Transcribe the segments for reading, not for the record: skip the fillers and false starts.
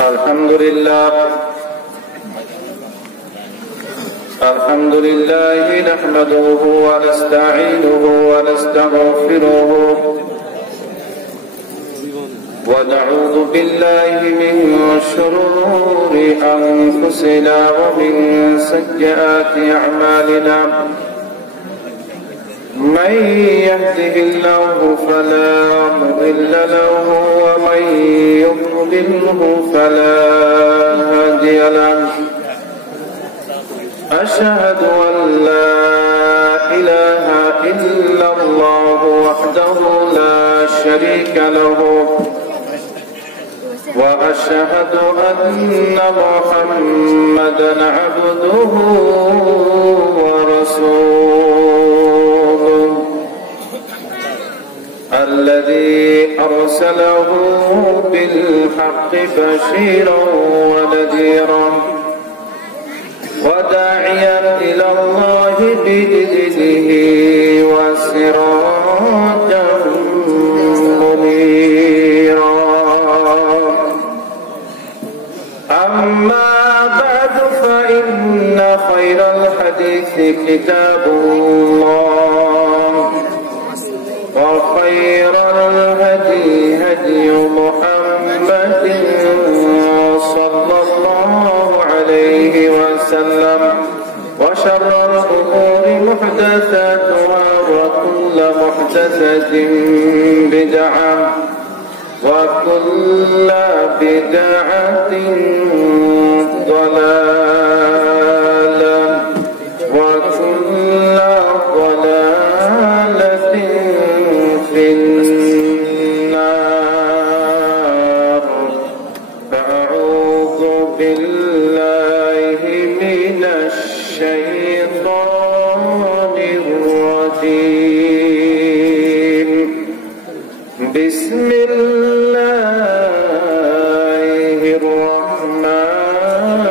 الحمد لله نحمده ونستعينه ونستغفره ونعوذ بالله من شرور أنفسنا ومن سيئات أعمالنا من يهده الله فلا مضل له ومن يضلله فلا هادي له أشهد أن لا إله إلا الله وحده لا شريك له وأشهد أن محمدا عبده ورسوله الذي أرسله بالحق بشيرا ونذيرا وداعيا إلى الله بإذنه وسراجا منيرا أما بعد فإن خير الحديث كتاب الله وخير الهدي هدي محمد صلى الله عليه وسلم وشر الأمور محدثاتها وكل محدثة بدعة وكل بدعة ضلالة وكل ضلالة في النار فأعوذ بالله من الشيطان الرجيم بسم الله الرحمن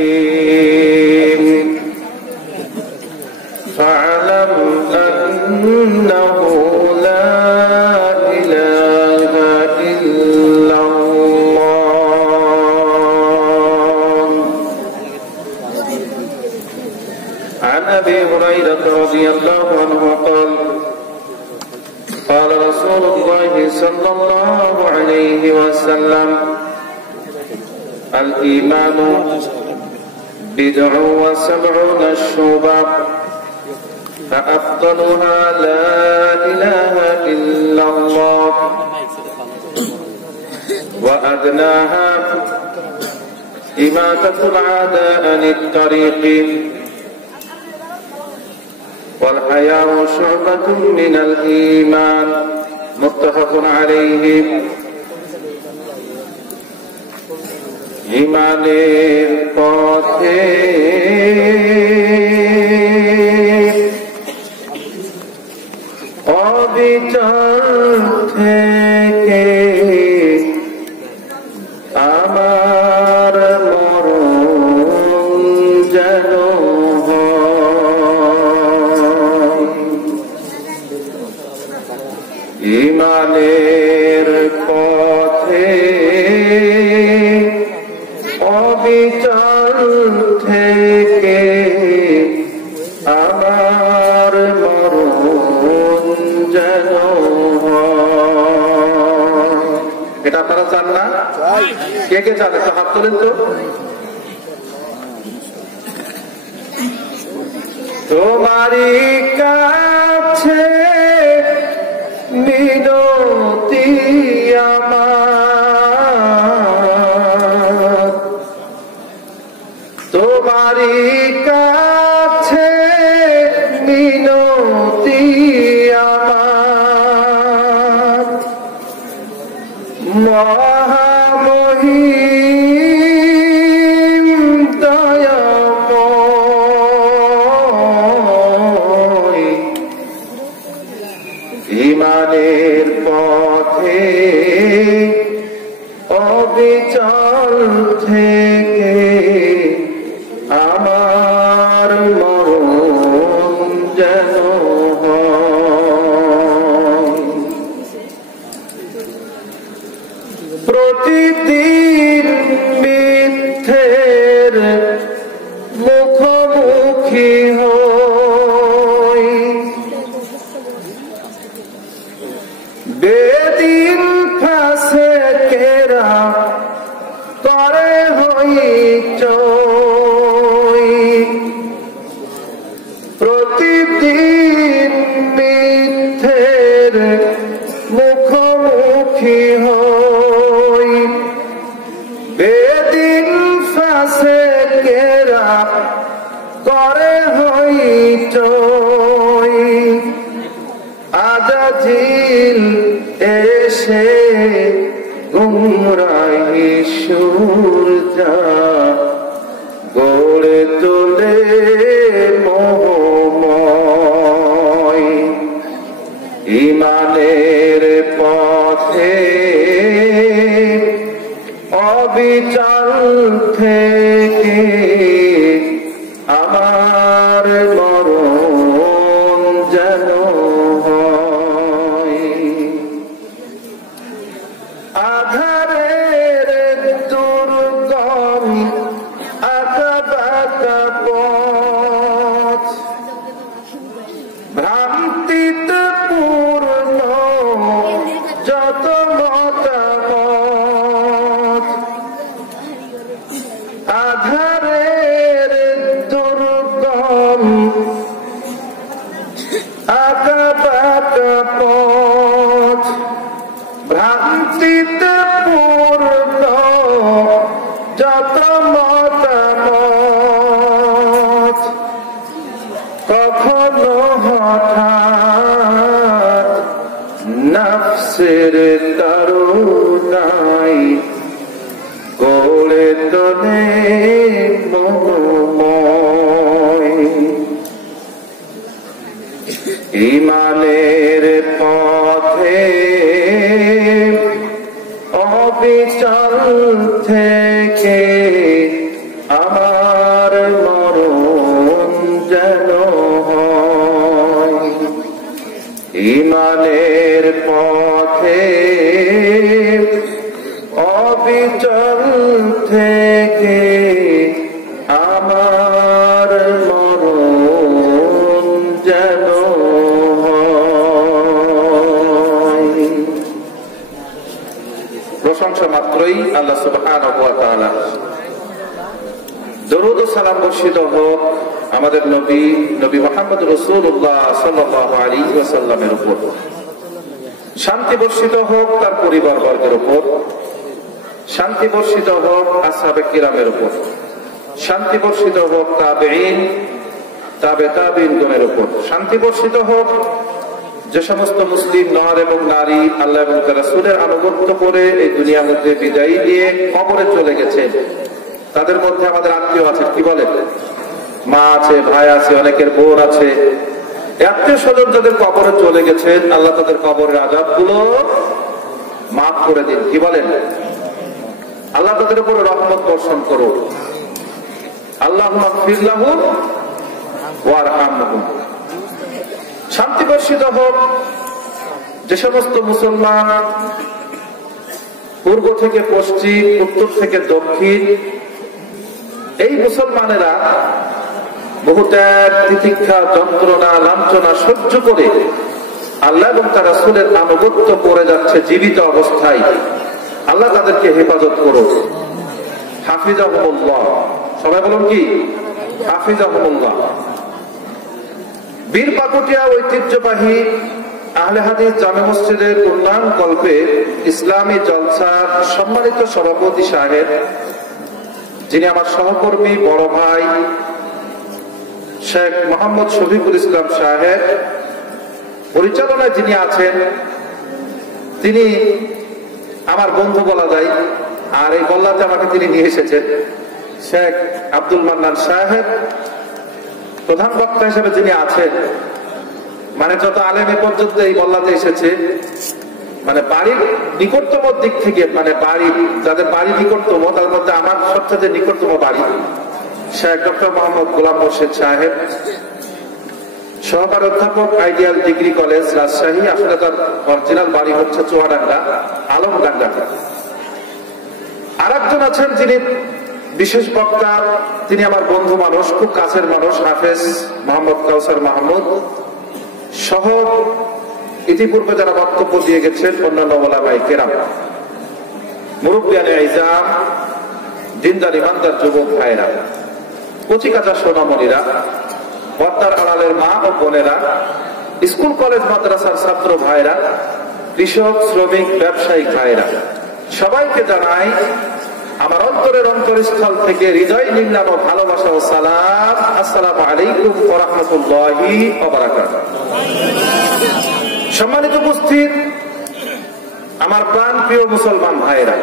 الرحيم فاعلم أنه لا إله إلا الله عن أبي هريرة رضي الله عنه قال قال رسول الله صلى الله عليه وسلم الإيمان بدع وسبعون شعبة فأفضلها لا إله إلا الله وأدناها إماتة العداء عن الطريق والحياء شعبة من الإيمان متفق عليه ইমানের পথে অবিচল থেকে আমার মরণ যেন ইমানের পথে অবিচল থেকে আমার মরণ যেন এটা আপনারা চান না? কে কে চান? একটু হাত তোলেন তো। তোমারই কাছে মিনতি আমার, তোমারই কাছে মিনতি আমার, মহামহিম দয়াময় ইমানের পথে অবিচল থেকে আমার মরণ যেন হয়। প্রতিদিন মিথ্যের মুখোমুখি হই, বেদিন ফাসেকেরা করে হইচই, প্রতিদিন মিথ্যের মুখোমুখি হই, বেদিন ফাসেকেরা করে হইচই, আজাজিল এসে গুমরাহি সূর্যা গড়ে তোলে মোহময়, ঈমানের পথে অবিচল থেকে আমার মরণ যেন হয়, আধারের দুর্গম আঁকাবাঁকা পথ, ভ্রান্তিতে পূর্ণ যত মতামত, আধারের দুর্গম আঁকাবাঁকা পথ, ভ্রান্তিতে পূর্ণ যত মতামত, কখনো হঠাৎ নফসের করুণায় গড়ে তোলে মোহময়, ঈমানের পথে অবিচল থেকে আমার মরণ যেন হয়, ঈমানের পথে অবিচল থেকে আমার মরণ যেন হয়। প্রশংসা মাত্রই আল্লাহ সুবহানাহু ওয়া তাআলা। দরুদ ও সালাম বর্ষিত হোক আমাদের নবী মুহাম্মদ রাসূলুল্লাহ সাল্লাল্লাহু আলাইহি ওয়াসাল্লামের উপর, শান্তি বর্ষিত হোক তার পরিবার বর্গের উপর, শান্তি বর্ষিত হোক আসহাবে কিরামের উপর, শান্তি বর্ষিত হোক তাবেঈন তাবে তাবেঈনগণের উপর, শান্তি বর্ষিত হোক যে সমস্ত মুসলিম নর এবং নারী আল্লাহ এবং তার রাসূলের আনুগত্য করে এই দুনিয়া মধ্যে বিদায় নিয়ে কবরে চলে গেছে। তাদের মধ্যে আমাদের আত্মীয় আছে, কি বলে, মা আছে, ভাই আছে, অনেকের বোন আছে, আত্মীয় স্বজন যাদের কবরে চলে গেছেন, আল্লাহ তাদের কবরের আযাবগুলো মাফ করে দিন, কি বলেন, আল্লাহ তাদের উপরে রহমত বর্ষণ করুন। আল্লাহুম্মা গফির লাহুম ওয়ারহামহুম। শান্তি বর্ষিত হোক যে সমস্ত মুসলমান পূর্ব থেকে পশ্চিম, উত্তর থেকে দক্ষিণ, এই মুসলমানেরা বহু ত্যাগ তিতিক্ষা যন্ত্রণা লাঞ্ছনা সহ্য করে আল্লাহ এবং তার রাসূলের আনুগত্য করে যাচ্ছে জীবিত অবস্থায়। আল্লাহ তাদেরকে হেফাজত করুন, হাফিজাহুমুল্লাহ। সবাই বলুন কি, হাফিজাহুমুল্লাহ। বীরপাকুটিয়া ঐতিহ্যবাহী আহলে হাদিস জামে মসজিদের উন্নয়ন কল্পে ইসলামী জলসার সম্মানিত সভাপতি সাহেব, যিনি আমার সহকর্মী বড় ভাই শেখ মোহাম্মদ শফিকুল ইসলাম সাহেব, পরিচালনায় যিনি আছেন তিনি আমার বন্ধু বলা যায়, আর এই বল্লাতে আমাকে তিনি নিয়ে এসেছেন শেখ আব্দুল মান্নান সাহেব, প্রধান বক্তা হিসেবে যিনি আছেন। মানে যত আলেমে পর্যন্ত এই বল্লাতে এসেছে, মানে বাড়ির নিকটতম দিক থেকে, মানে বাড়ি যাদের বাড়ি নিকটতম তার মধ্যে আমার সবচেয়ে নিকটতম বাড়ি শেখ ডক্টর মোহাম্মদ গোলাম মোর্শেদ সাহেব, সহকারী অধ্যাপক, আইডিয়াল ডিগ্রি কলেজ রাজশাহী। আসলে তার অরিজিনাল বাড়ি হচ্ছে চুয়াডাঙ্গা, আলমডাঙ্গা। আরেকজন আছেন যিনি বিশেষ বক্তা, তিনি আমার বন্ধু মানুষ, খুব কাছের মানুষ, হাফেজ মোহাম্মদ কাউসার মাহমুদ সহ ইতিপূর্বে যারা বক্তব্য দিয়ে গেছেন অন্যান্য ওলামায়ে কেরাম, মুরব্বিয়ানে আইজাম, দিনদার ইমানদার যুবক ভাইরা, কচিকাঁচা সোনামণিরা, পর্দার আড়ালের মা ও বোনেরা, স্কুল কলেজ মাদ্রাসার ছাত্র ভাইরা, কৃষক শ্রমিক ব্যবসায়িক ভাইরা, সবাইকে জানাই আমার অন্তরের অন্তরস্থল থেকে হৃদয় নিংড়ানো ভালোবাসা ও সালাম। আসসালামু আলাইকুম ওয়া রাহমাতুল্লাহি ওয়া বারাকাতুহু। সম্মানিত উপস্থিত, আমার প্রাণ প্রিয় মুসলমান ভাইরা,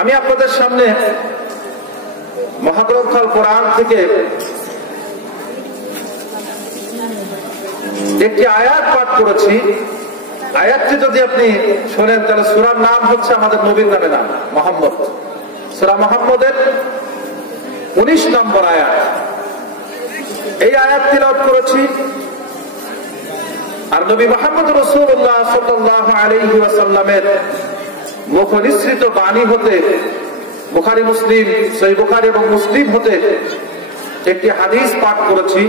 আমি আপনাদের সামনে মহাগ্রন্থ আল কোরআন থেকে একটি আয়াত পাঠ করেছি। আয়াতটি যদি আপনি শোনেন তাহলে সূরার নাম হচ্ছে আমাদের নবীর নামে নাম, মুহাম্মদ। সূরা মুহাম্মদের 19 নম্বর আয়াত। এই আয়াত তিলাওয়াত করেছি। আর নবী মুহাম্মদ রাসূলুল্লাহ সাল্লাল্লাহু আলাইহি ওয়াসাল্লামের মুখ নিঃসৃত বাণী হতে, বুখারী মুসলিম, সহিহ বুখারী এবং মুসলিম হতে একটি হাদিস পাঠ করেছি,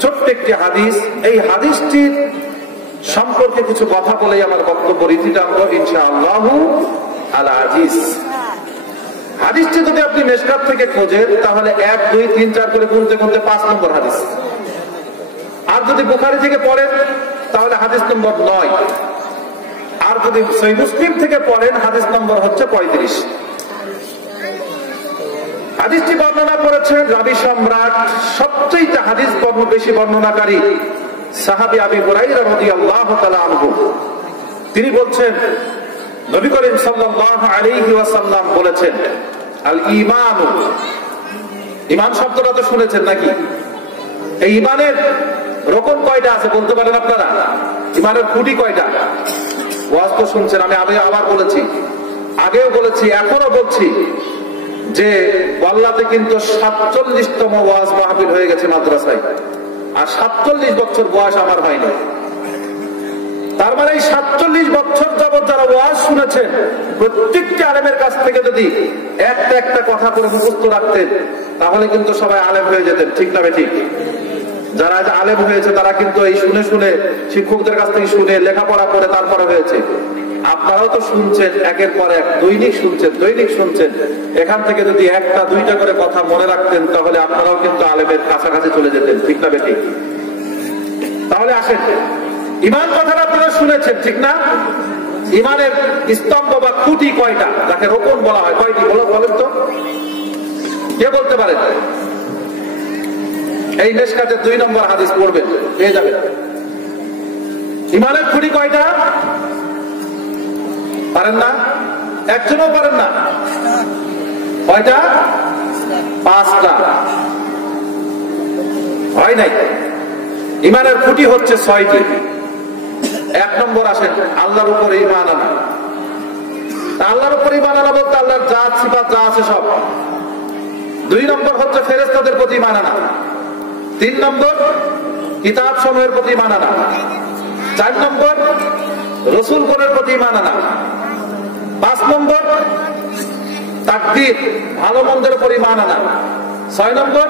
ছোট্ট একটি হাদিস। এই হাদিসটির সম্পর্কে কিছু কথা বলেই আমার বক্তব্য রীতি টানবো ইনশাআল্লাহু আল আজিজ। হাদিসটি যদি আপনি মিশকাত থেকে খোঁজেন তাহলে 1, 2, 3, 4 করে গুনতে গুনতে 5 নম্বর হাদিস। আর যদি বুখারী থেকে পড়েন তাহলে হাদিস নম্বর 9। আর যদি সহিহ মুসলিম থেকে পড়েন হাদিস নম্বর হচ্ছে 35। হাদিসটি বর্ণনা করেছেন রাবী সম্রাট, সবচেয়ে হাদিস বেশি বর্ণনাকারী সাহাবী আবু হুরায়রা রাদিয়াল্লাহু তাআলা আনহু। তিনি বলছেন, নবী করিম সাল্লাল্লাহু আলাইহি ওয়াসাল্লাম বলেছেন, আল ঈমান, ঈমান শব্দটা তো শুনেছেন নাকি? এই ঈমানের রকম কয়টা আছে বলতে পারেন আপনারা? ঈমানের খুঁটি কয়টা? ওয়াজ তো শুনছেন, আমি আবার বলেছি, আগেও বলেছি, এখনো বলছি যে বল্লাতে কিন্তু 47তম ওয়াজ মাহফিল হয়ে গেছে মাদ্রাসায়। আর 47 বছর বয়স আমার হয়নি। তার মানে এই 47 বছর যাবত যারা ওয়াজ শুনেছেন, প্রত্যেকটি আলেমের কাছ থেকে যদি একটা একটা কথা করে মুখস্থ রাখতেন তাহলে কিন্তু সবাই আলেম হয়ে যেতেন, ঠিক না ঠিক? যারা আলেম হয়েছে তারা কিন্তু এই শুনে শুনে, শিক্ষকদের কাছ থেকে শুনে, লেখাপড়া করে তারপরে হয়েছে। আপনারাও তো শুনছেন, একের পর এক দৈনিক শুনছেন। এখান থেকে যদি 1টা 2টা করে কথা মনে রাখতেন তাহলে আপনারাও কিন্তু আলেমের কাছাকাছি চলে যেতেন, ঠিক না বেঠিক? তাহলে আসেন, ঈমান কথাটা আপনারা শুনেছেন, ঠিক না? ঈমানের স্তম্ভ বা খুঁটি কয়টা, যাকে রোকন বলা হয়, কয়টি বলেন তো? কে বলতে পারেন? এই মিশকাতের 2 নম্বর হাদিস পড়বেন, পেয়ে যাবেন। ঈমানের খুঁটি কয়টা? পারেন না? একজনও পারেন না? কয়টা? 5টা। হয় নাই। ঈমানের খুঁটি হচ্ছে 6টি। 1 নম্বর আসেন, আল্লাহর উপরে ঈমান আনা। আল্লাহর উপরে ঈমান আনা বলতে আল্লাহর জাত সিফাত যা আছে সব। 2 নম্বর হচ্ছে ফেরেশতাদের প্রতি ঈমান আনা। 3 নম্বর কিতাব সমূহের প্রতি ঈমান আনা। 4 নম্বর রাসূলগণের প্রতি ঈমান আনা। 5 নম্বর তাকদীর, ভালো মন্দের উপর ঈমান আনা। 6 নম্বর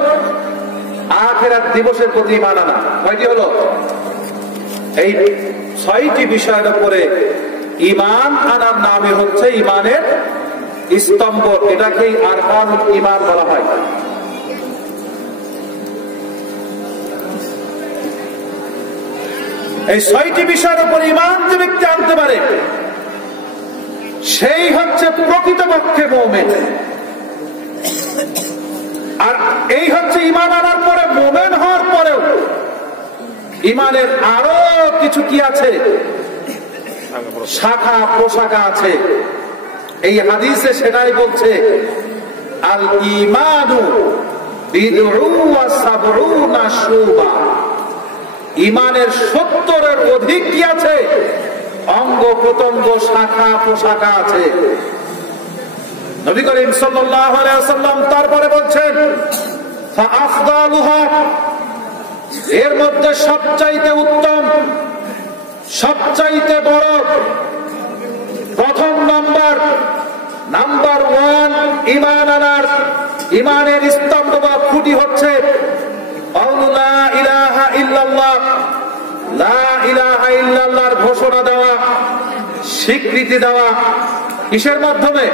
আখিরাত দিবসের প্রতি ঈমান আনা। কয়টি হলো? এই 6টি বিষয়ের উপরে ঈমান আনার নামই হচ্ছে ঈমানের স্তম্ভ। এটাকেই আরকানুল ঈমান বলা হয়। এই 6টি বিষয়ের উপর ঈমান যে ব্যক্তি আনতে পারে সেই হচ্ছে প্রকৃতপক্ষে মুমিন। আর এই হচ্ছে ঈমান আনার পরে, মুমিন হওয়ার পরেও ঈমানের আরো কিছু কি আছে, শাখা প্রশাখা আছে। এই হাদিসে সেটাই বলছে, আল ঈমানু বিদউ ওয়া সাবউনা শুবা। ঈমানের 70-এর অধিক কি আছে? অঙ্গ প্রত্যঙ্গ, শাখা প্রশাখা আছে। নবী করিম সাল্লাল্লাহু আলাইহি ওয়াসাল্লাম তারপরে বলছেন, ফাআফদালুহা, এর মধ্যে সবচাইতে উত্তম, সবচাইতে বড়, 1 নম্বর নাম্বার 1 ঈমান আনার ঈমানের স্তম্ভ বা খুঁটি হচ্ছে লা ইলাহা ইল্লাল্লাহ, লা ইলাহা ইল্লাল্লাহর ঘোষণা দেওয়া, স্বীকৃতি দেওয়া। কিসের মাধ্যমে?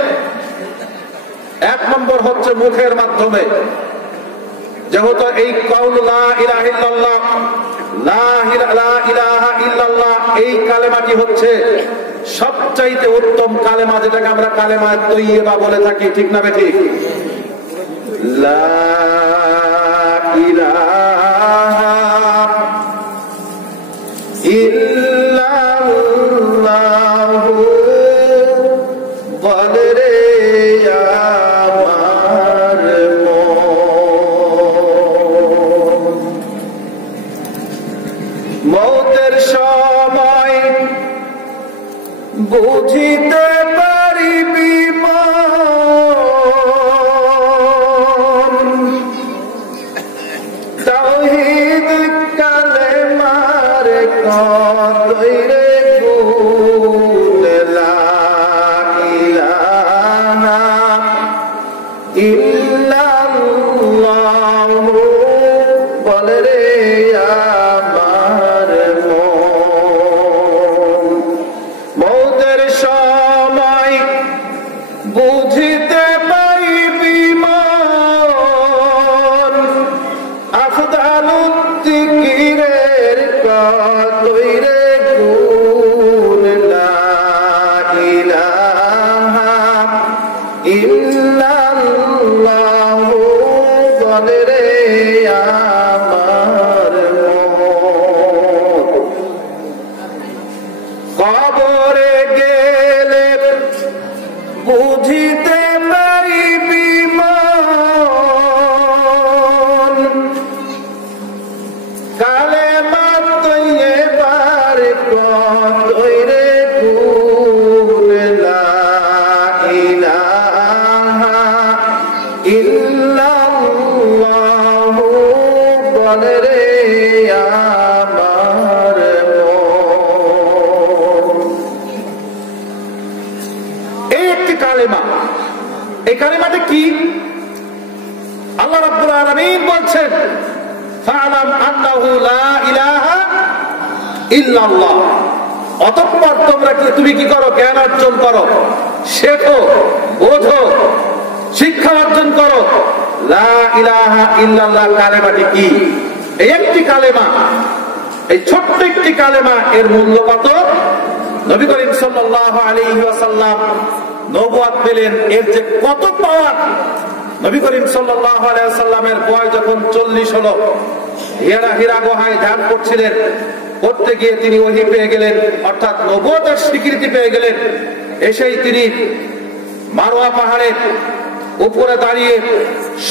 1 নম্বর হচ্ছে মুখের মাধ্যমে। যেহেতু এই কাউল লা ইলাহা ইল্লাল্লাহ, লা ইলাহা ইল্লাল্লাহ এই কালেমাটি হচ্ছে সবচাইতে উত্তম কালেমা, যেটাকে আমরা কালেমা তৈয়বা বলে থাকি, ঠিক না বেঠিক? লা ইলাহা ইল্লাল্লাহু বলে রে আমার মন, মৌতের সময় বুঝিতে পারিবি মন, তাওহীদ কালেমার কতই রে গুণ, লা ইলাহা ইল্লাল্লাহু বলে রে আমার মন, মৌতের সময় বুঝিতে পাইবি মন, আফদালুত যিকিরের কতই রে গুণ, লা ইলাহা ইল্লাল্লাহু বলে রে আমার মন। কবরে গেলে বুঝিতে পারিবি মন, কালেমা তৈয়বার কতই রে গুণ, লা ইলাহা ইল্লাল্লাহু বলে রে আমার মন। এই একটি কালেমা। এই কালেমাটা কি? আল্লাহ রাব্বুল আলামিন বলছেন ফা'লাম আন্নাহু লা ইলাহা ইল্লাল্লাহ, অতঃপর তুমি কি করো? জ্ঞান অর্জন করো, শেখো, বোঝো, শিক্ষা অর্জন করো লা ইলাহা ইল্লাল্লাহ কালেমাটি কি। এই একটি কালেমা, এই ছোট্ট একটি কালেমা, এর মূল্য কত? নবী করিম সাল্লাল্লাহু আলাইহি ওয়াসাল্লাম নবুয়ত পেলেন, এর যে কত পাওয়ার। নবী করিম সাল্লাল্লাহু আলাইহি ওয়াসাল্লামের বয়স যখন 40 হলো, হীরা গুহায় ধ্যান করছিলেন, করতে গিয়ে তিনি ওহী পেয়ে গেলেন, অর্থাৎ নবুয়তের স্বীকৃতি পেয়ে গেলেন। এসেই তিনি মারওয়া পাহাড়ের উপরে দাঁড়িয়ে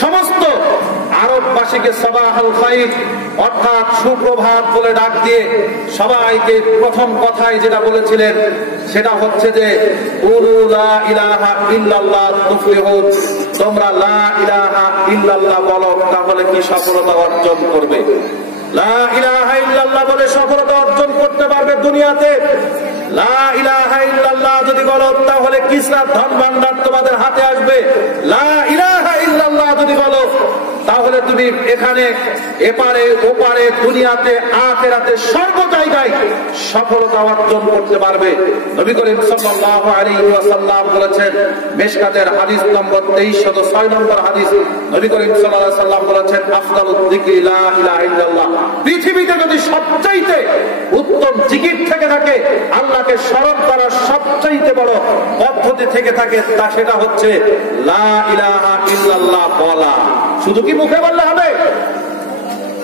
সমস্ত আরববাসীকে সাবাহুল খাইর অর্থাৎ সুপ্রভাত বলে ডাক দিয়ে সবাইকে প্রথম কথাই যেটা বলেছিলেন সেটা হচ্ছে যে কুলু লা ইলাহা ইল্লাল্লাহ তুফলিহুন, তোমরা লা ইলাহা ইল্লাল্লাহ বলো, তাহলে কি সফলতা অর্জন করবে। লা ইলাহা ইল্লাল্লাহ বলে সফলতা অর্জন করতে পারবে দুনিয়াতে। লা ইলাহা ইল্লাল্লাহ যদি বলো তাহলে কিসরার ধন ভান্ডার তোমাদের হাতে আসবে। লা ইলাহা ইল্লাল্লাহ যদি বলো তাহলে তুমি এখানে এপারে ওপারে দুনিয়াতে আখিরাতে সর্ব জায়গায় সফলতা অর্জন করতে পারবে। নবী করিম সাল্লাল্লাহু আলাইহি ওয়াসাল্লাম বলেছেন, মিশকাতের হাদিস নম্বর 2306 নম্বর হাদিস, নবী করিম সাল্লাল্লাহু আলাইহি ওয়াসাল্লাম বলেছেন, আফদালুদ যিকরি লা ইলাহা ইল্লাল্লাহ। পৃথিবীতে যদি সবচাইতে উত্তম জিকির থেকে থাকে, আল্লাহকে স্মরণ করার সবচাইতে বড় পদ্ধতি থেকে থাকে, তা সেটা হচ্ছে লা ইলাহা ইল্লাল্লাহ বলা। শুধু কি মুখে বললে হবে?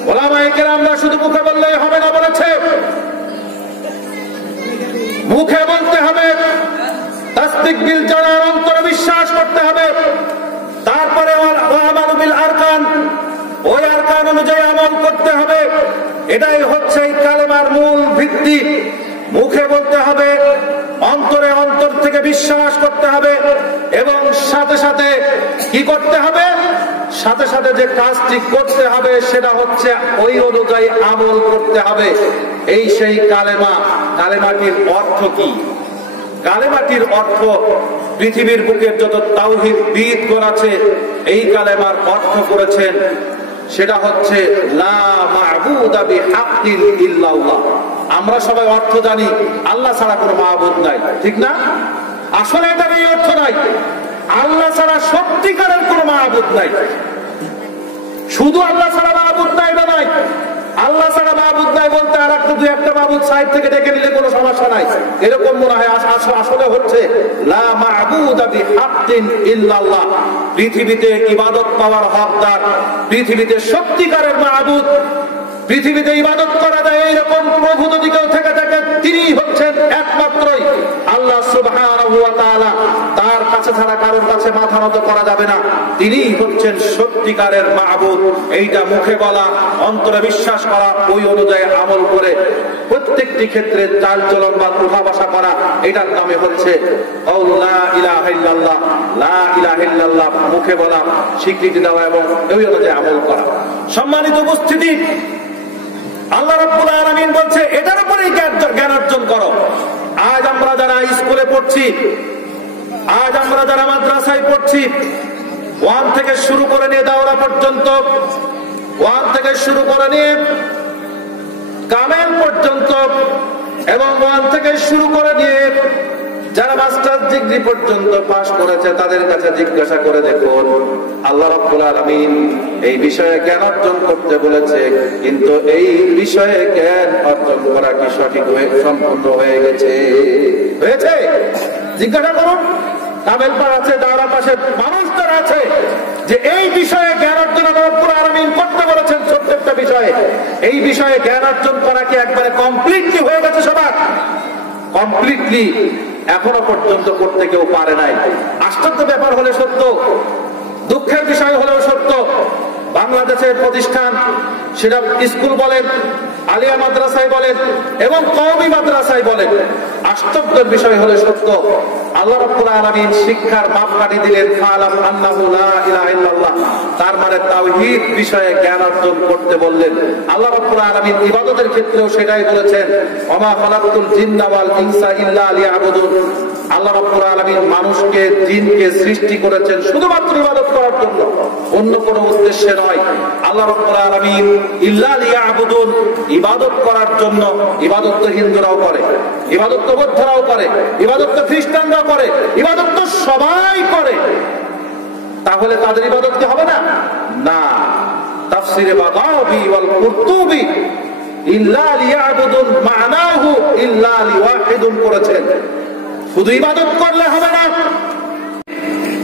ওলামায়ে কেরামরা শুধু মুখে বললেই হবে না বলেছে, মুখে বলতে হবে, তাসদিক বিল জানার অন্তরে বিশ্বাস করতে হবে, তারপরে আমালু বিল আরকান, ওই আরকান অনুযায়ী আমল করতে হবে। এটাই হচ্ছে এই কালেমার মূল ভিত্তি। মুখে বলতে হবে, অন্তরে অন্তর থেকে বিশ্বাস করতে হবে, এবং সাথে সাথে কি করতে হবে? সাথে সাথে যে কাজটি করতে হবে সেটা হচ্ছে ওই অনুযায়ী আমল করতে হবে। এই সেই কালেমা। কালেমাটির অর্থ কি? কালেমাটির অর্থ পৃথিবীর বুকের যত তাওহীদ বিদগণ আছে এই কালেমার অর্থ করেছেন সেটা হচ্ছে লা মা'বুদা বিহাক্কিন ইল্লাল্লাহ। আমরা সবাই অর্থ জানি আল্লাহ ছাড়া কোনো মাবুদ নাই, ঠিক না? আসলে এটার এই অর্থ নাই, আল্লাহ ছাড়া সত্যিকারের কোনো মাবুদ নাই। শুধু আল্লাহ ছাড়া মাবুদ নাই এটা নয়, আল্লাহ ছাড়া মাবুদ নাই বলতে আর একটা দুই একটা মাবুদ সাইড থেকে ডেকে নিলে কোনো সমস্যা নাই, এরকম মনে হয়। আসলে হচ্ছে লা মা'বুদা বিহাক্কিন ইল্লাল্লাহ। পৃথিবীতে ইবাদত পাওয়ার হকদার, পৃথিবীতে সত্যিকারের মাবুদ, পৃথিবীতে ইবাদত করা যায় এইরকম প্রভু যদি কেউ থেকে থাকে তিনি হচ্ছেন একমাত্রই আল্লাহ সুবহানাহু ওয়া তাআলা। তার কাছে ছাড়া কারোর কাছে মাথা নত করা যাবে না, তিনিই হচ্ছেন সত্যিকারের মাবুদ। এইটা মুখে বলা, অন্তরে বিশ্বাস করা, ওই অনুযায়ী আমল করে প্রত্যেকটি ক্ষেত্রে চাল চলন বা উঠাবসা করা, এটার নামে হচ্ছে লা ইলাহা ইল্লাল্লাহ। লা ইলাহা ইল্লাল্লাহ মুখে বলা, স্বীকৃতি দেওয়া এবং ওই অনুযায়ী আমল করা। সম্মানিত উপস্থিতি, আল্লাহ রাব্বুল আলামিন বলছে এটার উপরেই জ্ঞান অর্জন করো। আজ আমরা যারা স্কুলে পড়ছি, আজ আমরা যারা মাদ্রাসায় পড়ছি, ওয়ান থেকে শুরু করে নিয়ে দাওরা পর্যন্ত, ওয়ান থেকে শুরু করে নিয়ে কামেল পর্যন্ত, এবং ওয়ান থেকে শুরু করে নিয়ে যারা মাস্টার্স ডিগ্রি পর্যন্ত পাশ করেছে তাদের কাছে জিজ্ঞাসা করে দেখুন, আল্লাহ রাব্বুল আলামিন এই বিষয়ে জ্ঞান অর্জন করতে বলেছে, কিন্তু এই বিষয়ে জ্ঞান অর্জন করা কি সঠিক হয়ে সম্পূর্ণ হয়ে গেছে? হয়েছে? জিজ্ঞাসা করুন কামেল পার আছে, দাওরা পাশে মানুষ যারা আছে, যে এই বিষয়ে জ্ঞান অর্জন আল্লাহ রাব্বুল আলামিন করতে বলেছেন প্রত্যেকটা বিষয়ে, এই বিষয়ে জ্ঞান অর্জন করা কি একবারে কমপ্লিটলি হয়ে গেছে সবার? কমপ্লিটলি এখনো পর্যন্ত করতে কেউ পারে নাই। আশ্চর্য ব্যাপার হলে সত্য, দুঃখের বিষয় হলেও সত্য, বাংলাদেশের প্রতিষ্ঠান, সেটা স্কুল বলেন, আলিয়া মাদ্রাসায় বলেন এবং কওমি মাদ্রাসায় বলেন, আশ্চর্যের বিষয় হলে সত্য, আল্লাহ রাব্বুল আলামিন শিক্ষার মাপকাঠি দিলেন ফালাম আন্নাহু লা ইলাহা ইল্লাল্লাহ। তার মানে তাওহীদ বিষয়ে জ্ঞান অর্জন করতে বললেন। আল্লাহ রাব্বুল আলামিন ইবাদতের ক্ষেত্রেও সেটাই বলেছেন, ওমা খালাকতুল জিন্না ওয়াল ইনসা ইল্লা লিয়াবুদুন। আল্লাহ রাব্বুল আলামিন মানুষকে, জিনকে সৃষ্টি করেছেন শুধুমাত্র ইবাদত করার জন্য, অন্য কোনো উদ্দেশ্যে নয়। আল্লাহ রাব্বুল আলামিন ইল্লা লিয়াবুদুন, ইবাদত করার জন্য। ইবাদত তো হিন্দুরাও করে, ইবাদত তো বৌদ্ধরাও করে, ইবাদত তো খ্রিস্টানরাও করে, ইবাদত তো সবাই করে, তাহলে তাদের ইবাদত কি হবে না? না। তাফসিরে বাগাবি ওয়াল কুরতুবি ইল্লা লিয়াবুদুন মা'নাহু ইল্লা লিওয়াহিদুন করেছেন। শুধু ইবাদত করলে হবে না,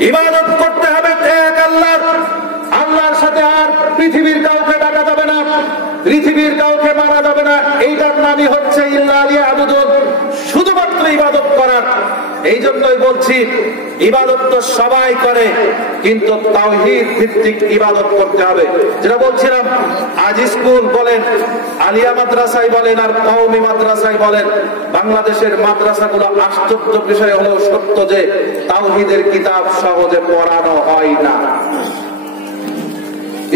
ইবাদত করতে হবে এক আল্লাহর। আল্লাহর সাথে আর পৃথিবীর কাউকে ডাকা যাবে না, পৃথিবীর কাউকে মানা যাবে না। এইটার নামই হচ্ছে ইল্লা লিয়াবুদুন, শুধুমাত্র ইবাদত করার। এই জন্যই বলছি ইবাদত তো সবাই করে, কিন্তু তাওহীদ ভিত্তিক ইবাদত করতে হবে। যেটা বলছিলাম, আজ স্কুল বলেন, আলিয়া মাদ্রাসায় বলেন আর কওমি মাদ্রাসায় বলেন, বাংলাদেশের মাদ্রাসাগুলো আশ্চর্য বিষয় হলেও সত্য যে তাওহীদের কিতাব সহজে পড়ানো হয় না।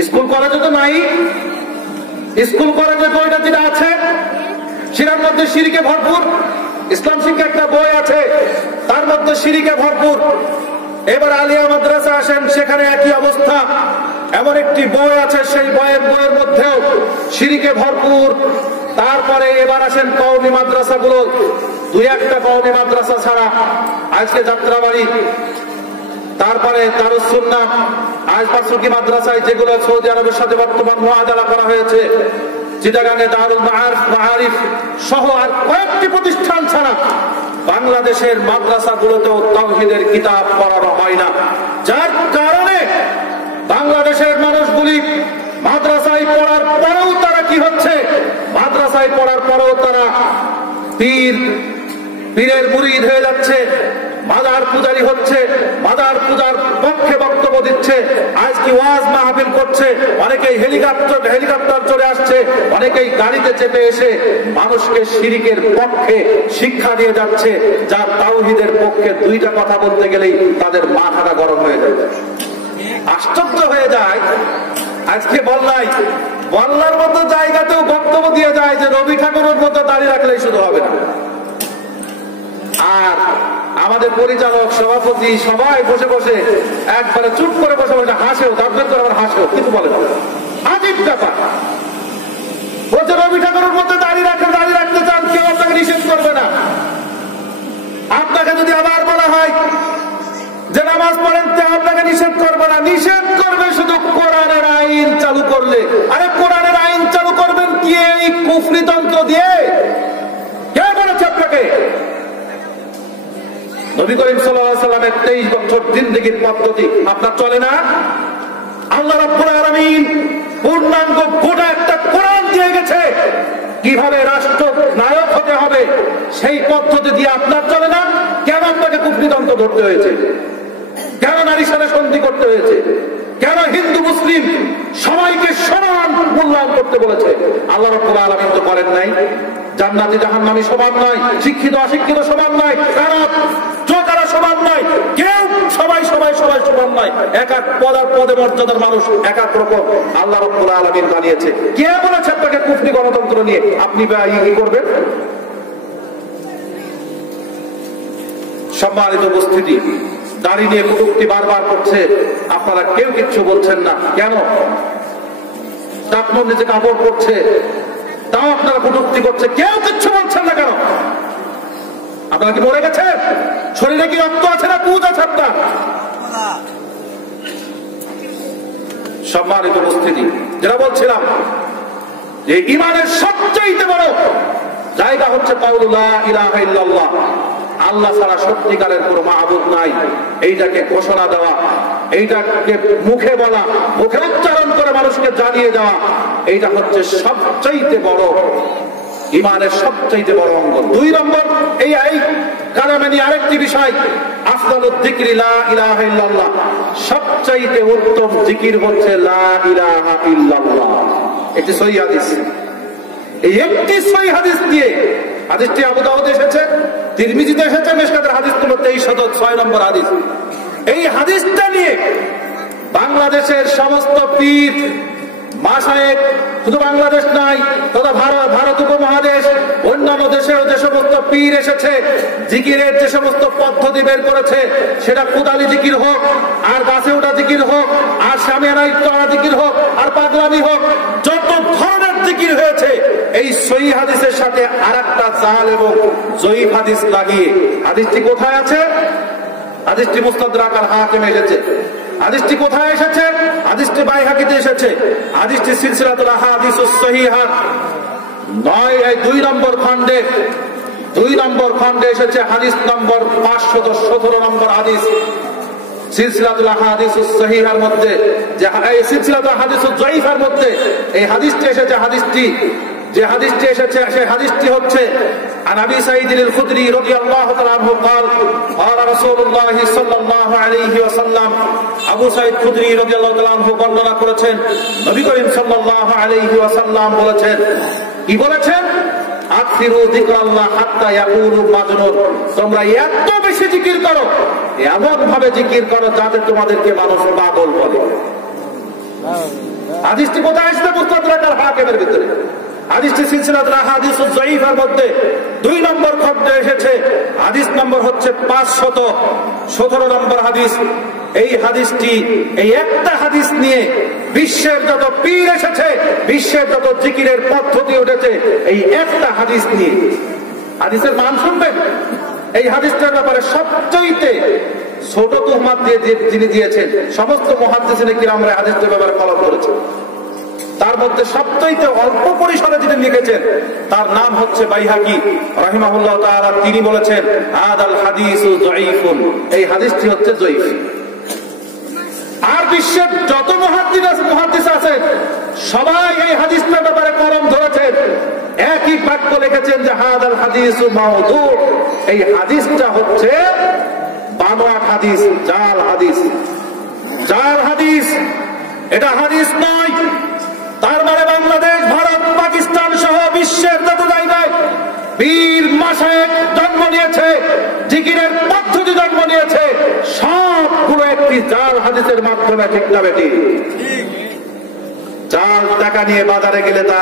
স্কুল কলেজে তো নাই, স্কুল কলেজে বইটা যেটা আছে সেটার মধ্যে শিরকে ভরপুর। ইসলাম শিক্ষা একটা বই আছে, তার মধ্যে শিরকে ভরপুর। এবার আলিয়া মাদ্রাসা আসেন, সেখানে একই অবস্থা। এমন একটি বই আছে, সেই বইয়ের মধ্যেও শিরকে ভরপুর। তারপরে এবার আসেন কওমি মাদ্রাসাগুলো, দুই একটা কওমি মাদ্রাসা ছাড়া, আজকে যাত্রাবাড়ি, তারপরে দারুস সুন্নাহ, আজবাসুকি মাদ্রাসায় যেগুলো সৌদি আরবের সাথে বর্তমান মুআদালা করা হয়েছে, চিটাগাঙ্গে দারুল মাআরিফ সহ আর কয়েকটি প্রতিষ্ঠান ছাড়া বাংলাদেশের মাদ্রাসাগুলোতেও তাওহীদের কিতাব পড়ানো হয় না। যার কারণে বাংলাদেশের মানুষগুলি মাদ্রাসায় পড়ার পরেও তারা কি হচ্ছে, মাদ্রাসায় পড়ার পরেও তারা পীরের মুরিদ হয়ে যাচ্ছে, মাজার পূজারি হচ্ছে, মাজার পূজার পক্ষে বক্তব্য দিচ্ছে, আজকে ওয়াজ মাহফিল করছে, অনেকেই হেলিকপ্টার চলে আসছে, অনেকেই গাড়িতে চেপে এসে মানুষকে শিরকের পক্ষে শিক্ষা দিয়ে যাচ্ছে, যার তাওহীদের পক্ষে দুইটা কথা বলতে গেলেই তাদের মাথাটা গরম হয়ে যায়। আশ্চর্য হয়ে যায়, আজকে বল্লার মতো জায়গাতেও বক্তব্য দিয়ে যায় যে রবি ঠাকুরের মতো দাঁড়িয়ে রাখলেই শুধু হবে না। আর আমাদের পরিচালক, সভাপতি সবাই বসে বসে একবারে চুপ করে বসে বসে হাসেও, দাঁত করে আবার হাসেও, কিছু বলে না। আজীব ব্যাপার। বলছে রবি ঠাকুরের মধ্যে দাঁড়িয়ে রাখতে চান, কেউ আপনাকে নিষেধ করবে না। আপনাকে যদি আবার বলা হয় যে নামাজ পড়েন, আপনাকে নিষেধ করবে না। নিষেধ করবে শুধু কোরআনের আইন চালু করলে। আরে কোরআনের আইন চালু করবেন কি এই কুফরি তন্ত্র দিয়ে? কে বলেছে আপনাকে? নবী করিম সাল্লাল্লাহু আলাইহি ওয়াসাল্লামের 23 বছর জিন্দেগীর পদ্ধতি আপনার চলে না? আল্লাহ রাব্বুল আলামিন পূর্ণাঙ্গ গোটা একটা কোরআন দিয়ে গেছে, কিভাবে রাষ্ট্র নায়ক হতে হবে সেই পদ্ধতি দিয়ে আপনার চলে না? কেন আপনাকে কুফরিতন্ত্র ধরতে হয়েছে? কেন নারীর সাথে সন্ধি করতে হয়েছে? কেন হিন্দু মুসলিম সবাইকে সমান মূল্যায়ন করতে বলেছে? আল্লাহ রাব্বুল আলামিন তো করেন নাই। জান্নাতি জাহান্নামী সমান নয়, শিক্ষিত অশিক্ষিত সমান নয়, কারা সমান নয়, কেউ সবাই সমান নয়। এক এক পদে মর্যাদার মানুষ এক এক রকম আল্লাহ রাব্বুল আলামিন বানিয়েছে। কে বলেছে আপনাকে কুফরি গণতন্ত্র নিয়ে আপনি কি করবেন? সম্মানিত উপস্থিতি, দাড়ি নিয়ে কটূক্তি বারবার করছে, আপনারা কেউ কিচ্ছু বলছেন না কেন? আপনার নিচে কাপড় পড়ছে, তাও আপনারা কটূক্তি করছে, কেউ কিচ্ছু বলছেন না কেন? আপনারা কি মরে গেছে? শরীরে কি রক্ত আছে না পুঁজ আছে আপনার? সম্মানিত উপস্থিতি, যেটা বলছিলাম যে ঈমানের সবচেয়ে বড় জায়গা হচ্ছে কাউলু লা ইলাহা ইল্লাল্লাহ, আল্লাহ ছাড়া সত্যিকারের কোনো মাবুদ নাই, এইটাকে ঘোষণা দেওয়া, এইটাকে মুখে বলা, মুখে উচ্চারণ করে মানুষকে জানিয়ে দেওয়া, এইটা হচ্ছে সবচেয়ে বড় ঈমানের সবচেয়ে বড় অঙ্গ। 2 নম্বর এই কালামে আরেকটি বিষয়, আফদালুদ যিকরি লা ইলাহা ইল্লাল্লাহ, সবচেয়ে উত্তম জিকির হচ্ছে লা ইলাহা ইল্লাল্লাহ। এটি সহিহ হাদিস। এই একটি সহিহ হাদিস দিয়ে, হাদিসটি আবু দাউদে এসেছে, তিরমিজিতে এসেছে, মিশকাতের হাদিস নম্বর 2306 নম্বর হাদিস। এই হাদিসটা নিয়ে বাংলাদেশের সমস্ত পীর মাশায়েখ, শুধু বাংলাদেশ নাই, তথা ভারত উপমহাদেশ অন্যান্য দেশেও যে সমস্ত পীর এসেছে, জিকিরের যে সমস্ত পদ্ধতি বের করেছে, সেটা কুদালি জিকির হোক, আর গাছে ওঠা জিকির হোক, আর সামিয়ানায় চড়া জিকির হোক, আর পাগলামি হোক, যত ধরনের জিকির হয়েছে, এই সহিহ হাদিসের সাথে আরেকটা জাল এবং জয়ীফ হাদিস লাগিয়ে। হাদিসটি কোথায় আছে? হাদিসটি মুস্তাদরাক আল হাকিমে এসেছে। হাদিসটি কোথায় এসেছে? হাদিসটি বাইহাকিতে এসেছে। হাদিসটি সিলসিলাতুল আহাদিসুস সহিহা 2 নম্বর খণ্ডে এসেছে। হাদিস নম্বর 517 নম্বর হাদিস সিলসিলাতুল আহাদিসুস সহিহার মধ্যে, যে সিলসিলাতুল আহাদিসুজ যায়ীফার মধ্যে এই হাদিসটি এসেছে। যে হাদিসটি এসেছে সেই হাদিসটি হচ্ছে আন আবি সাঈদ আল খুদরি রাদিয়াল্লাহু তাআলা আনহু قال قال رسول الله صلى الله عليه وسلم, আবু সাঈদ খুদরি রাদিয়াল্লাহু তাআলা আনহু বর্ণনা করেছেন, নবী করিম সাল্লাল্লাহু আলাইহি ওয়াসাল্লাম বলেছেন, কি বলেছেন? আকসিরু যিকরাল্লাহ হাত্তা ইয়াকুলু মাজনুন, তোমরা এত বেশি জিকির করো, এমন ভাবে জিকির করো যাতে তোমাদেরকে মানুষ পাগল বলে। হাদিসটি কোথায় এসেছে? মুস্তাদরাক আল হাকিমের ভিতরে। হাদিসটি সিলসিলাতুল আহাদিসুজ যায়ীফার মধ্যে 2 নম্বর খণ্ডে এসেছে। হাদিস নম্বর হচ্ছে 517 নম্বর হাদিস। এই হাদিসটি, এই একটা হাদিস নিয়ে বিশ্বের যত পীর এসেছে, বিশ্বের যত জিকিরের পদ্ধতি উঠেছে, এই একটা হাদিস নিয়ে। হাদিসের মান শুনবেন। এই হাদিসটার ব্যাপারে সবচেয়ে ছোট তুহমাত দিয়ে যিনি দিয়েছেন, সমস্ত মুহাদ্দিসিনে কিরামরা হাদিসটার ব্যাপারে কলম করেছেন, তার মধ্যে সবচেয়ে অল্প পরিসরে যিনি লিখেছেন তার নাম হচ্ছে বাইহাকি রাহিমাহুল্লাহ তাআলা। তিনি বলেছেন আদাল হাদিসু যায়ীফুন, এই হাদিসটি হচ্ছে যায়ীফ। আর বিশ্বের যত মুহাদ্দিস আছে সবাই এই হাদিসটার ব্যাপারে কলম ধরেছেন, একই বাক্য লিখেছেন যে হাদাল হাদিসু মাউদু, এই হাদিসটা হচ্ছে বানোয়াট হাদিস, জাল হাদিস, এটা হাদিস নয়। তার মানে বাংলাদেশ, ভারত, পাকিস্তান সহ বিশ্বের যত জায়গায় পীর মাশায়েখ জন্ম নিয়েছে, জিকিরের পদ্ধতি জন্ম নিয়েছে, সবগুলো একটি জাল হাদিসের মাধ্যমে। ঠিক না বেটি? জাল টাকা নিয়ে বাজারে গেলে তা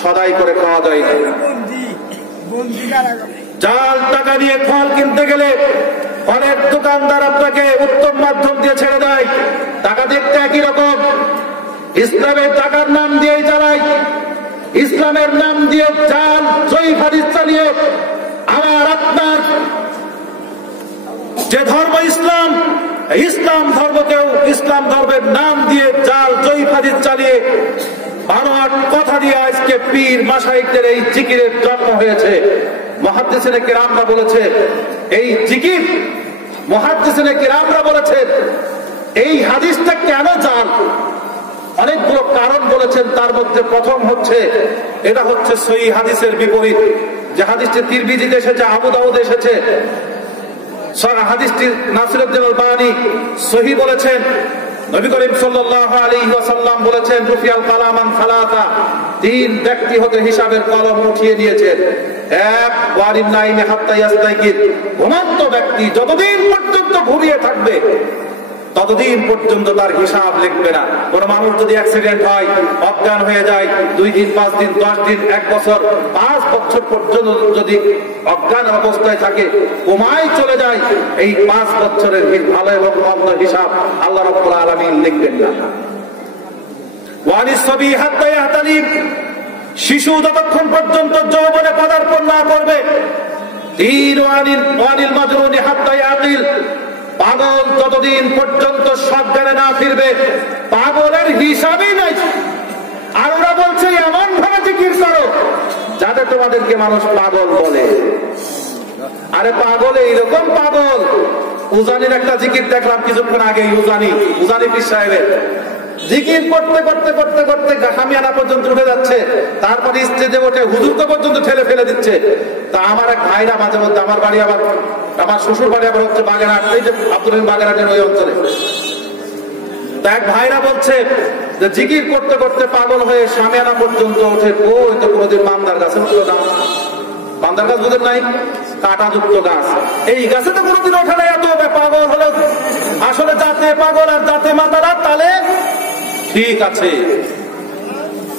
সদাই করে খাওয়া যায় না। জাল টাকা নিয়ে ফল কিনতে গেলে অনেক দোকানদার আপনাকে উত্তম মাধ্যম দিয়ে ছেড়ে দেয়। টাকা দেখতে একই রকম, ইসলামের টাকার নাম দিয়েই চালায়, ইসলামের নাম দিয়ে জাল জয়ীফ হাদিস চালিয়ে আমার আপনার যে ধর্ম ইসলাম, ইসলাম ধর্মকেও ইসলাম ধর্মের নাম দিয়ে জাল জয়ীফ হাদিস চালিয়ে বানোয়াট কথা দিয়ে আজকে পীর মাশায়েখদের এই জিকিরের জন্ম হয়েছে। মুহাদ্দিসিনে কিরামরা বলেছে এই জিকির, মুহাদ্দিসিনে কিরামরা বলেছেন এই হাদিসটা কেন জাল, অনেকগুলো কারণ বলেছেন। তার মধ্যে প্রথম হচ্ছে এটা হচ্ছে সহিহ হাদিসের বিপরীত। যে হাদিসটি তিরমিজিতে এসেছে, আবু দাউদে এসেছে, হাদিসটি নাসিরউদ্দিন আলবানী সহিহ বলেছেন। নবী করিম সাল্লাল্লাহু আলাইহি ওয়াসাল্লাম বলেছেন রুফিয়াল কালাম আন সালাসা, তিন ব্যক্তি হতে হিসাবের কলম উঠিয়ে দিয়েছেন। এক, ওয়ারিন নাইমি হাত্তা ইয়াস্তাইকিদ, ঘুমন্ত ব্যক্তি যতদিন পর্যন্ত ঘুমিয়ে থাকবে ততদিন পর্যন্ত তার হিসাব লিখবে না। কোন মানুষ যদি অ্যাক্সিডেন্ট হয়, অজ্ঞান হয়ে যায়, 2 দিন 5 দিন 10 দিন 1 বছর 5 বছর পর্যন্ত যদি অজ্ঞান অবস্থায় থাকে, কোমায় চলে যায়, এই 5 বছরের ভালো এবং মন্দ হিসাব আল্লাহ রাব্বুল আলামিন লিখবেন না। ওয়ানিস সাবী হাত্তা ইয়াহতালিম, শিশু যতক্ষণ পর্যন্ত যৌবনে পদার্পণ না করবে। তিন, ওয়ানিল মাজনুনি হাত্তা ইয়াকিল, পাগল যতদিন পর্যন্ত সজ্ঞানে না ফিরবে পাগলের হিসাবই নাই। আর ওরা বলছে এমন ভাবে জিকির করো যাতে তোমাদেরকে মানুষ পাগল বলে। আরে পাগল এইরকম পাগল, উজানির একটা জিকির দেখলাম কিছুক্ষণ আগে, উজানি পীর সাহেবের জিকির করতে করতে করতে করতে হামিয়ানা পর্যন্ত উঠে যাচ্ছে, তারপরে স্টেজে ওঠে হুজুরকে পর্যন্ত ঠেলে ফেলে দিচ্ছে। তা আমার এক ভাইরা মাঝে মধ্যে, আমার বাড়ি আবার আমার শ্বশুর বাড়ি আবার হচ্ছে বাগেরহাট, এই যে আব্দুল রহিম বাগেরহাটের ওই অঞ্চলে। তা এক ভাইরা বলছে যে জিকির করতে করতে পাগল হয়ে সামিয়ানা পর্যন্ত ওঠে। ওই তো কোনোদিন মান্দার গাছে উঠলো না। মান্দার গাছ বুঝেন নাই? কাঁটাযুক্ত গাছ, এই গাছে তো কোনোদিন ওঠে না। এত পাগল হলো, আসলে যাতে পাগল আর যাতে মাতারা তালে ঠিক আছে।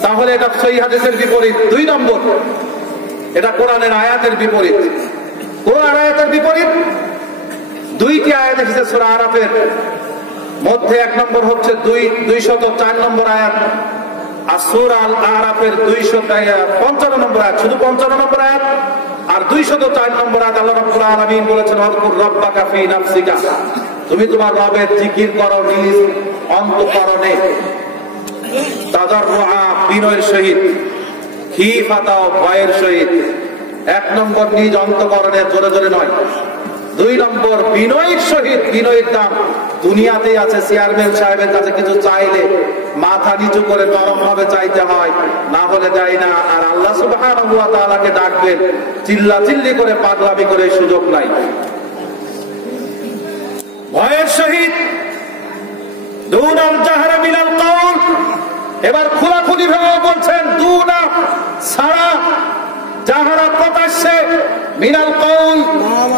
তাহলে এটা সহিহ হাদিসের বিপরীত। 2 নম্বর, এটা কোরআনের আয়াতের বিপরীত। কোরআন আয়াতের বিপরীত 2টি আয়াত এসেছে সূরা আরাফের মধ্যে। 1 নম্বর হচ্ছে 204 নম্বর আয়াত, আর সূরা আল আরাফের 255 নম্বর আয়াত, শুধু 55 নম্বর আয়াত আর 204 নম্বর আয়াত। আল্লাহ রাব্বুল আলামিন বলেছেন ওয়াজকুর রাব্বাকা ফি নাফসিকা, তুমি তোমার রবের জিকির করো নিজ অন্তঃকরণে, তাদাররুআ বিনয়ের সহিত, খিফাতা ভয়ের সহিত। 1 নম্বর নিজ অন্তঃকরণে, জোরে জোরে নয়। 2 নম্বর বিনয়ের সহিত। বিনয়ের দাম দুনিয়াতেই আছে। চেয়ারম্যান সাহেবের কাছে কিছু চাইলে মাথা নিচু করে নরম ভাবে চাইতে হয়, না হলে দেয় না। আর আল্লাহ সুবহানাহু ওয়া তাআলাকে ডাকবেন চিল্লাচিল্লি করে, পাগলামি করে, সুযোগ নাই। ভয়ের সহিত। দুনাল জাহরা মিনাল কাউল, এবার খোলাখুলি ভাবে বলছেন দুনা সারা, জাহরা প্রকাশ্যে, মিনাল কাউল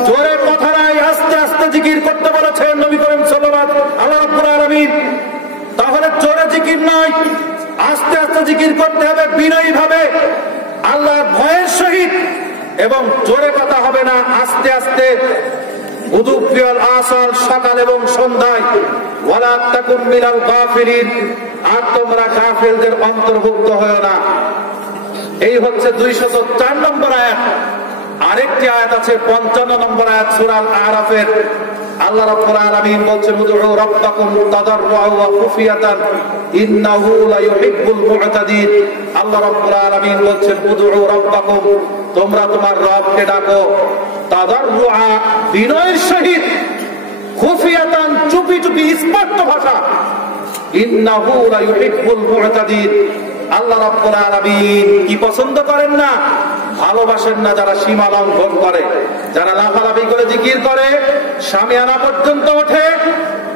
জোরে কথা নাই, আস্তে আস্তে জিকির করতে বলেছেন নবী করিম সাল্লাল্লাহু আল্লাহ রাব্বুল আলামিন। তাহলে জোরে জিকির নয়, আস্তে আস্তে জিকির করতে হবে, বিনয়ী ভাবে, আল্লাহর ভয়ের সহিত। এবং জোরে কথা হবে না, আস্তে আস্তে। উদুফিয়াল আসর, সকাল এবং সন্ধ্যায়। ওয়ালা তাকুম মিনাল গাফিলিন, আর তোমরা কাফেরদের অন্তর্ভুক্ত হয়ো না। এই হচ্ছে 204 নম্বর আয়াত। আরেকটি আয়াত আছে 55 নম্বর আয়াত সূরা আল আরাফের। আল্লাহ রাব্বুল আলামিন বলছেন উদউ রাব্বাকুম তাদাররুআ ওয়া খুফিয়াতান ইন্নাহু লা ইউহিব্বুল মু'তাদিন। আল্লাহ রাব্বুল আলামিন বলছেন উদউ রাব্বাকুম, তোমরা তোমার রবকে ডাকো, তাদাররুআ বিনয়ের সহিত, খুফিয়াতান চুপি চুপি, স্পষ্ট ভাষা, ইন্নাহু লা ইউহিব্বুল মু'তাদিন। আল্লাহ রাব্বুল আলামিন কি পছন্দ করেন না? ভালোবাসেন না যারা সীমা লঙ্ঘন করে, যারা লাফালাফি করে জিকির করে, শামিয়ানা পর্যন্ত ওঠে,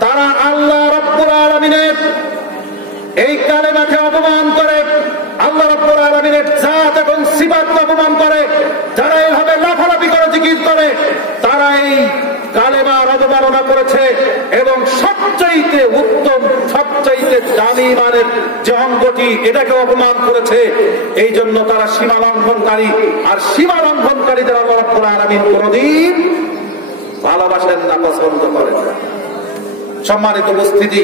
তারা আল্লাহ রাব্বুল আলামিনের এই কালেমাকে অপমান করে, আল্লাহ রাব্বুল আলামিনের জাত এবং সিফাতকে অপমান করে। যারা এইভাবে লাফালাফি করে জিকির করে, তারা এই কালেমার অবমাননা করেছে এবং সবচাইতে উত্তম, সবচাইতে দামি ইমানের যে অঙ্গটি, এটাকে অপমান করেছে। এই জন্য তারা সীমা লঙ্ঘনকারী, আর সীমা লঙ্ঘনকারীদের আল্লাহ রাব্বুল আলামিন কোনদিন ভালোবাসেন না, পছন্দ করেন না। সম্মানিত উপস্থিতি,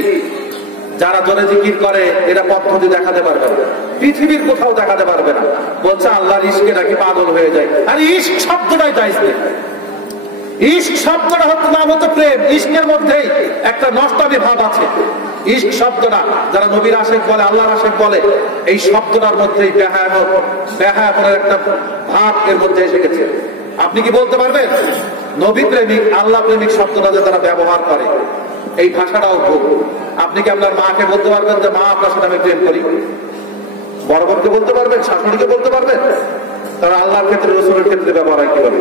যারা জোরে জিকির করে এরা পদ্ধতি দেখাতে পারবে না, পৃথিবীর কোথাও দেখাতে পারবে না। বলছে আল্লাহর ইশকে নাকি পাগল হয়ে যায়। আর ইশক শব্দটাই জায়েজ নেই। ইশক শব্দটা হচ্ছে নাম হচ্ছে প্রেম। ইশকের মধ্যেই একটা নষ্টামি ভাব আছে। ইশক শব্দটা যারা নবীর আশেক বলে, আল্লাহর আশেক বলে, এই শব্দটার মধ্যেই বেহায়াপনের একটা ভাব এর মধ্যে এসে গেছে। আপনি কি বলতে পারবেন নবী প্রেমিক, আল্লাহ প্রেমিক শব্দটা যে তারা ব্যবহার করে, এই ভাষাটাও ভুল। আপনি কি আপনার মাকে বলতে পারবেন যে মা আপনার সাথে আমি প্রেম করি? বড় বোনকে বলতে পারবেন? শাশুড়িকে বলতে পারবেন? তারা আল্লাহর ক্ষেত্রে, রসুলের ক্ষেত্রে ব্যবহার হয় কিভাবে?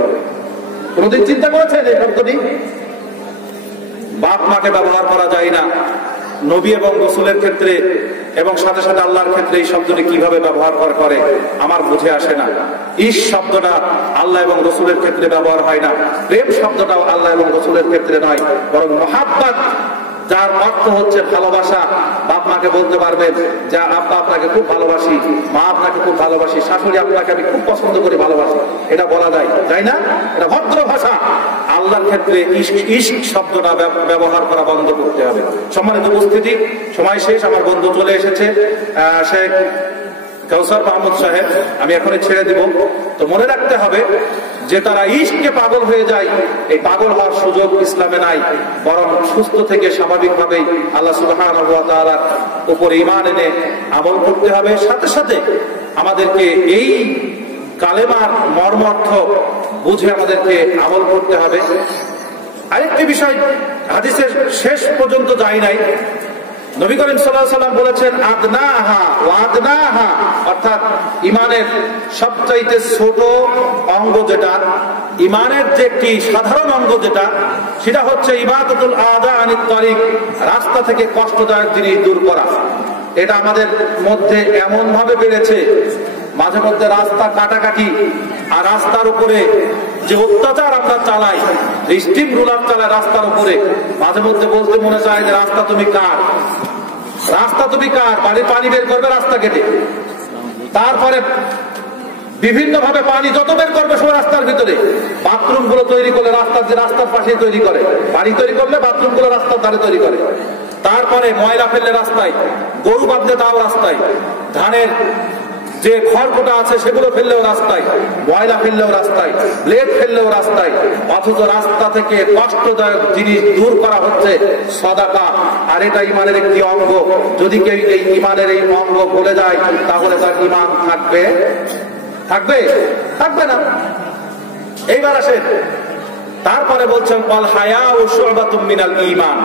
কোনদিন চিন্তা করেছেন এই শব্দটি? বাপ মাকে ব্যবহার করা যায় না, নবী এবং রসুলের ক্ষেত্রে এবং সাথে সাথে আল্লাহর ক্ষেত্রে এই শব্দটি কিভাবে ব্যবহার করে আমার বুঝে আসে না। ইশ শব্দটা আল্লাহ এবং রসুলের ক্ষেত্রে ব্যবহার হয় না। প্রেম শব্দটাও আল্লাহ এবং রসুলের ক্ষেত্রে নয়, বরং মুহাব্বত, যার অর্থ হচ্ছে ভালোবাসা। বাপ মাকে বলতে পারবেন যে আব্বা আপনাকে খুব ভালোবাসি, মা আপনাকে খুব ভালোবাসি, শাশুড়ি আপনাকে আমি খুব পছন্দ করি, ভালোবাসি, এটা বলা যায়, তাই না? এটা ভদ্র ভাষা। আল্লাহর ক্ষেত্রে ইশক শব্দটা ব্যবহার করা বন্ধ করতে হবে। সম্মানিত উপস্থিতি, সময় শেষ, আমার বন্ধু চলে এসেছে শেখ কাউসার মাহমুদ সাহেব, আমি এখনই ছেড়ে দিব। তো মনে রাখতে হবে যে তারা ইশকে পাগল হয়ে যায়, এই পাগল হওয়ার সুযোগ ইসলামে নাই, বরং সুস্থ থেকে স্বাভাবিকভাবেই আল্লাহ সুবহানাহু ওয়া তাআলার উপর ঈমান এনে আমল করতে হবে। সাথে সাথে আমাদেরকে এই কালেমার মর্মার্থ বুঝে আমাদেরকে আমল করতে হবে। আরেকটি বিষয়, হাদিসের শেষ পর্যন্ত যাই নাই, নবী করিম সাল্লাল্লাহু আলাইহি ওয়াসাল্লাম বলেছেন আদনাহা ওয়া আদনাহা, অর্থাৎ ঈমানের সবচাইতে ছোট অঙ্গ যেটা, ঈমানের যে একটি সাধারণ অঙ্গ যেটা, সেটা হচ্ছে ইবাদাতুল আদা আনিত তারিক, রাস্তা থেকে কষ্টদায়ক জিনিস দূর করা। এটা আমাদের মধ্যে এমন ভাবে বেড়েছে, মাঝে মধ্যে রাস্তা কাটাকাটি আর রাস্তার উপরে যে অত্যাচার আমরা চালাই, স্টিম রুলার চালায় রাস্তার উপরে, মাঝে মধ্যে বলতে মনে চায় যে রাস্তা তুমি কার, রাস্তা তুমি কার, বাড়ির পানি বের করবে রাস্তা কেটে, তারপরে বিভিন্ন ভাবে পানি যত বের করবে সব রাস্তার ভিতরে। বাথরুম গুলো তৈরি করলে রাস্তার পাশে তৈরি করে, বাড়ি তৈরি করলে বাথরুম গুলো রাস্তার ধারে তৈরি করে, তারপরে ময়লা ফেললে রাস্তায়, গরু বাঁধলে তাও রাস্তায়, ধানের যে খড়কুটা আছে সেগুলো ফেললেও রাস্তায়, ময়লা ফেললেও রাস্তায়, ব্লেড ফেললেও রাস্তায়। অথচ রাস্তা থেকে কষ্টদায়ক জিনিস দূর করা হচ্ছে সাদাকা, আর এটা ঈমানের একটি অঙ্গ। যদি কেউ এই ঈমানের এই অঙ্গ ভুলে যায় তাহলে তার ঈমান থাকবে না। এইবার আসেন, তারপরে বলছেন ওয়াল হায়াউ শু'বাতুম মিনাল ঈমান,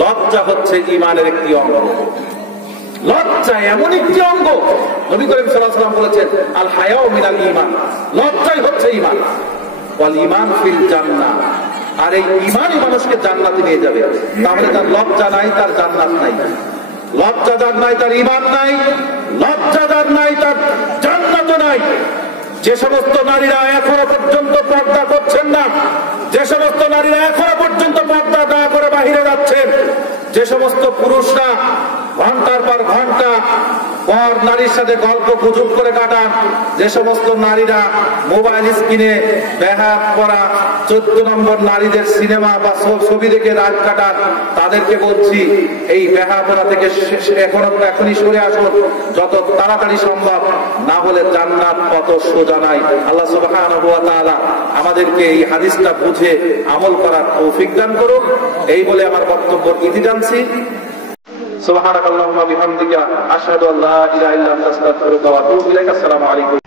লজ্জা হচ্ছে ঈমানের একটি অঙ্গ। লজ্জা এমন একটি অঙ্গ, নবী করিম সাল্লাল্লাহু আলাইহি ওয়াসাল্লাম বলেছেন আল হায়াউ মিনাল ঈমান, লজ্জাই হচ্ছে ঈমান। ওয়াল ঈমান ফিল জান্নাহ, আর এই ঈমানই মানুষকে জান্নাতে নিয়ে যাবে। তাহলে তার লজ্জা নাই, তার জান্নাত নাই। লজ্জা যার নাই তার ঈমান নাই, লজ্জা যার নাই তার জান্নাত নাই। যে সমস্ত নারীরা এখনো পর্যন্ত পর্দা করছেন না, যে সমস্ত নারীরা এখনো পর্যন্ত পর্দা না করে বাহিরে যাচ্ছেন, যে সমস্ত পুরুষরা ঘন্টার পর ঘন্টা পর নারীর সাথে গল্প গুজব করে কাটান, যে সমস্ত নারীরা মোবাইল স্ক্রিনে বেহায়া করা 14 নম্বর নারীদের সিনেমা বা ছবি দেখে রাত কাটান, তাদেরকে বলছি এই বেহায়াপনা থেকে এখনই সরে আসুন যত তাড়াতাড়ি সম্ভব, না হলে জান্নাত কত সোজা নাই। আল্লাহ সুবহানাহু ওয়া তাআলা আমাদেরকে এই হাদিসটা বুঝে আমল করার তৌফিক দান করুন। এই বলে আমার বক্তব্য ইতি টানছি। সুবহানাকাল্লাহুম্মা বিহামদিকা আশহাদু আল্লা ইলাহা ইল্লা আনতা আস্তাগফিরুকা ওয়া আতুবু ইলাইক। আসসালামু আলাইকুম।